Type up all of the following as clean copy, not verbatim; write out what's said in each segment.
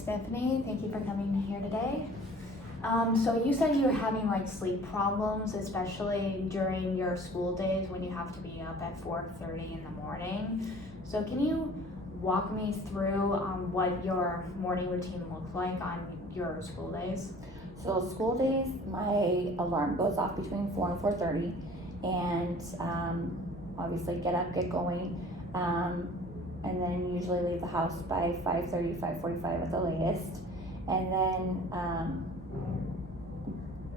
Stephanie. Thank you for coming here today. So you said you were having like sleep problems, especially during your school days when you have to be up at 4:30 in the morning. So can you walk me through what your morning routine looks like on your school days? So school days, my alarm goes off between 4 and 4:30, and obviously get up, get going, and then usually leave the house by 5:30, 5:45 at the latest, and then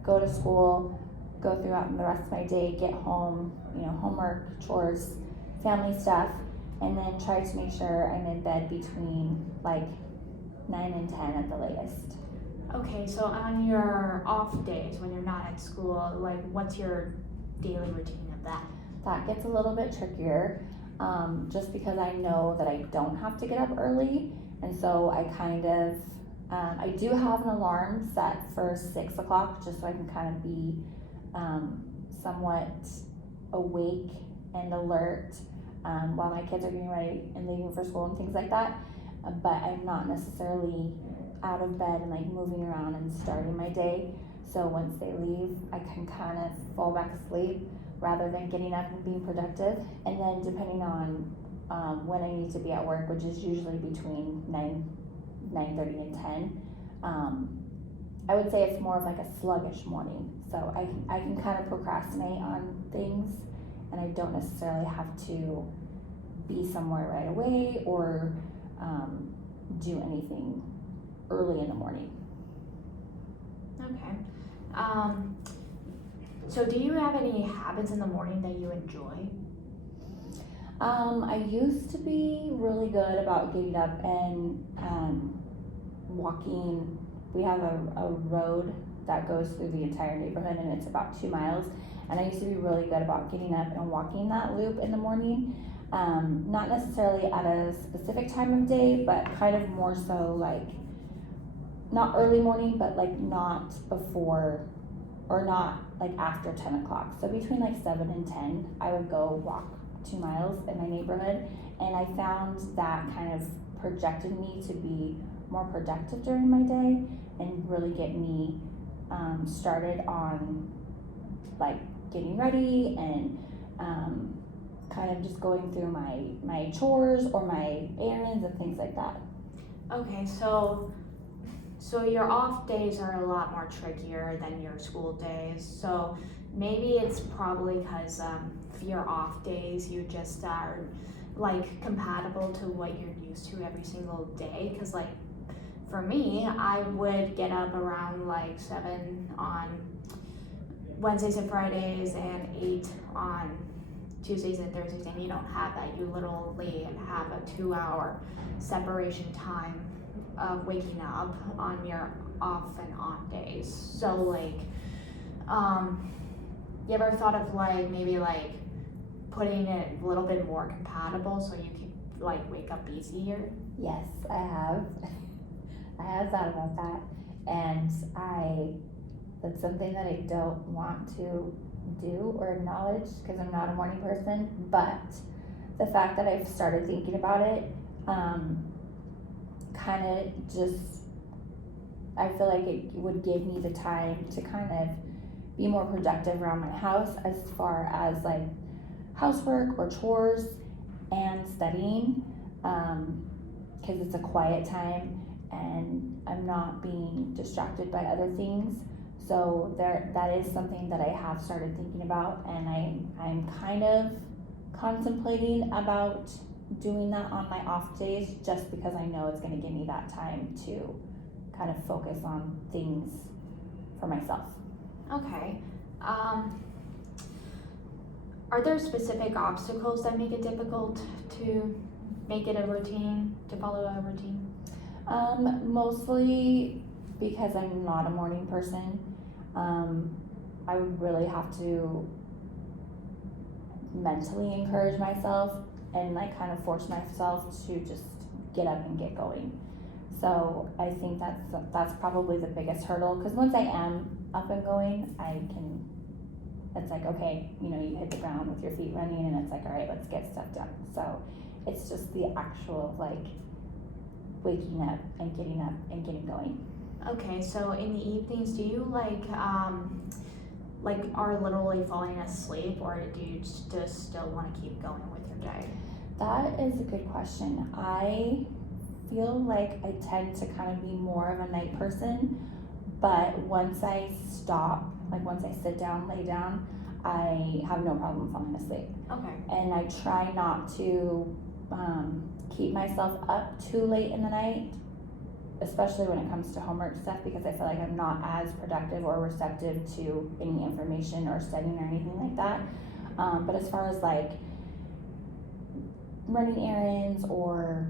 go to school, go throughout the rest of my day, get home, homework, chores, family stuff, and then try to make sure I'm in bed between like 9 and 10 at the latest. Okay, so on your off days when you're not at school, like what's your daily routine of that? That gets a little bit trickier, just because I know that I don't have to get up early, and so I kind of, I do have an alarm set for 6 o'clock just so I can kind of be somewhat awake and alert while my kids are getting ready and leaving for school and things like that, but I'm not necessarily out of bed and like moving around and starting my day. So once they leave, I can kind of fall back asleep rather than getting up and being productive. And then depending on when I need to be at work, which is usually between 9:30 and 10, I would say it's more of like a sluggish morning. So I can kind of procrastinate on things, and I don't necessarily have to be somewhere right away or do anything early in the morning. Okay. So do you have any habits in the morning that you enjoy? I used to be really good about getting up and walking. We have a road that goes through the entire neighborhood, and it's about 2 miles, and I used to be really good about getting up and walking that loop in the morning. Not necessarily at a specific time of day, but kind of more so like not early morning, but like not before or not like after 10 o'clock. So between like 7 and 10, I would go walk 2 miles in my neighborhood, and I found that kind of projected me to be more productive during my day and really get me started on like getting ready and kind of just going through my chores or my errands and things like that. Okay, so your off days are a lot more trickier than your school days. So maybe it's probably because for your off days you just are like compatible to what you're used to every single day. Because like for me, I would get up around like 7 on Wednesdays and Fridays and 8 on Tuesdays and Thursdays, and you don't have that. You literally have a 2-hour separation time of waking up on your off and on days. So like, you ever thought of like maybe like putting it a little bit more compatible so you can like wake up easier? Yes, I have. I have thought about that, and that's something that I don't want to do or acknowledge because I'm not a morning person, but the fact that I've started thinking about it kind of just, I feel like it would give me the time to kind of be more productive around my house as far as like housework or chores and studying, because it's a quiet time and I'm not being distracted by other things. So that is something that I have started thinking about, and I'm kind of contemplating about doing that on my off days just because I know it's going to give me that time to kind of focus on things for myself. Okay. Are there specific obstacles that make it difficult to make it a routine, to follow a routine? Mostly because I'm not a morning person. I would really have to mentally encourage myself and like kind of force myself to just get up and get going. So I think that's probably the biggest hurdle, because once I am up and going, it's like, okay, you hit the ground with your feet running, and it's like, all right, let's get stuff done. So it's just the actual like waking up and getting going. Okay, so in the evenings, do you are literally falling asleep, or do you just still want to keep going with your day? That is a good question. I feel like I tend to kind of be more of a night person, but once I stop, like once I sit down, lay down, I have no problem falling asleep. Okay. And I try not to keep myself up too late in the night, especially when it comes to homework stuff, because I feel like I'm not as productive or receptive to any information or studying or anything like that. But as far as like running errands or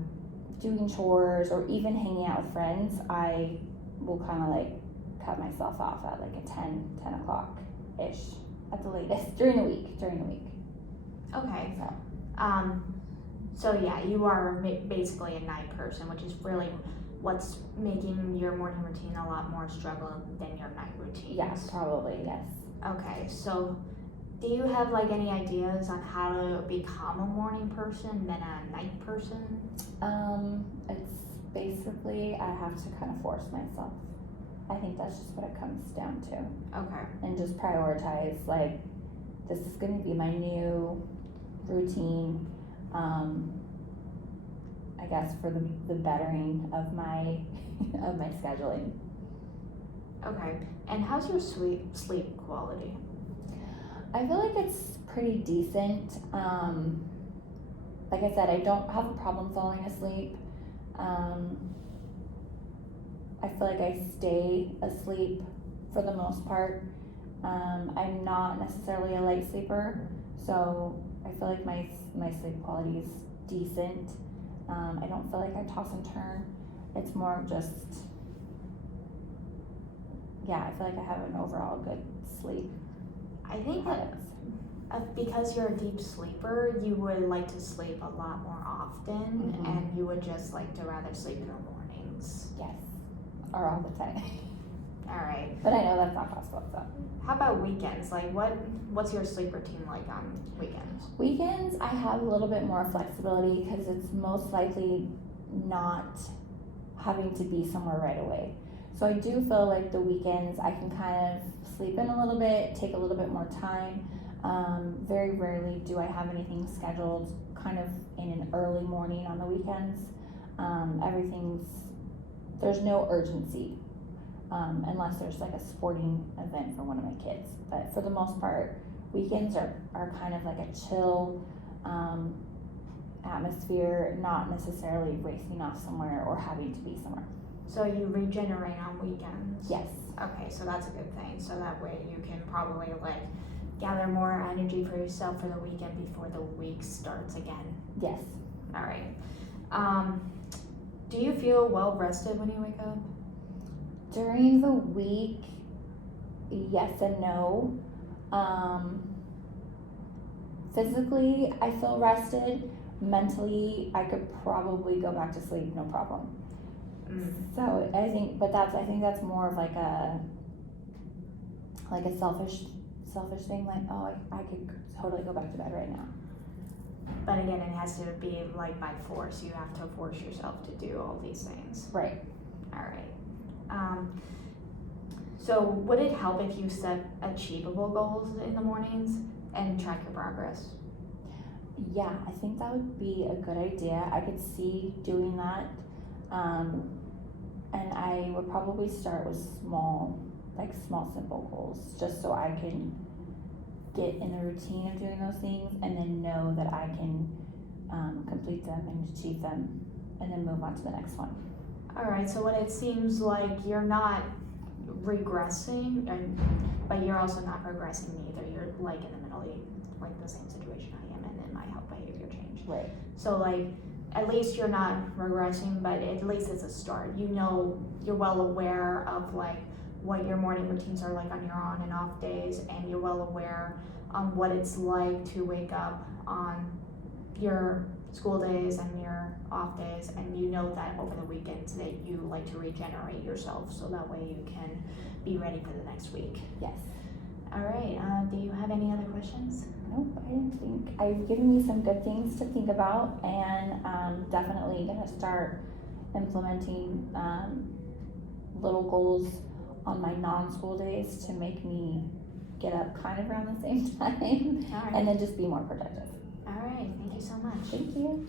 doing chores or even hanging out with friends, I will kind of like cut myself off at like a 10 o'clock-ish at the latest during the week. Okay. So. So yeah, you are basically a night person, which is really what's making your morning routine a lot more struggle than your night routine. Yes, probably, yes. Okay, so do you have like any ideas on how to become a morning person than a night person? It's basically I have to kind of force myself. I think that's just what it comes down to. Okay. And just prioritize, like, this is going to be my new routine, I guess for the bettering of my of my scheduling. Okay. And how's your sleep quality? I feel like it's pretty decent. Like I said, I don't have a problem falling asleep. I feel like I stay asleep for the most part. I'm not necessarily a light sleeper, so I feel like my sleep quality is decent. I don't feel like I toss and turn. It's more of just, I feel like I have an overall good sleep I think that because you're a deep sleeper, you would like to sleep a lot more often, and you would just like to rather sleep in the mornings. Yes, or all the time. All right. But I know that's not possible, so. How about weekends? Like, what's your sleep routine like on weekends? Weekends, I have a little bit more flexibility because it's most likely not having to be somewhere right away. So I do feel like the weekends I can kind of sleep in a little bit, take a little bit more time. Very rarely do I have anything scheduled kind of in an early morning on the weekends. There's no urgency. Unless there's like a sporting event for one of my kids. But for the most part, weekends are kind of like a chill atmosphere, not necessarily racing off somewhere or having to be somewhere. So you regenerate on weekends? Yes. Okay, so that's a good thing. So that way you can probably like gather more energy for yourself for the weekend before the week starts again. Yes. All right. Do you feel well rested when you wake up? During the week, yes and no. Physically, I feel rested. Mentally, I could probably go back to sleep, no problem. So I think that's more of like a selfish thing. Like, oh, I could totally go back to bed right now. But again, it has to be like by force. You have to force yourself to do all these things. Right. All right. So would it help if you set achievable goals in the mornings and track your progress? Yeah, I think that would be a good idea. I could see doing that. And I would probably start with small, simple goals, just so I can get in the routine of doing those things and then know that I can complete them and achieve them and then move on to the next one. All right, so what it seems like you're not regressing, but you're also not progressing either. You're like in the middle, like the same situation I am in, and might help behavior change. Right. So like, at least you're not regressing, but at least it's a start. You know, you're well aware of like what your morning routines are like on your on and off days, and you're well aware on what it's like to wake up on your school days and your off days, and you know that over the weekends that you like to regenerate yourself so that way you can be ready for the next week. Yes. All right, do you have any other questions? Nope, I didn't think. I've given you some good things to think about, and definitely gonna start implementing little goals on my non-school days to make me get up kind of around the same time All right. and then just be more productive. All right. Thank you so much. Thank you.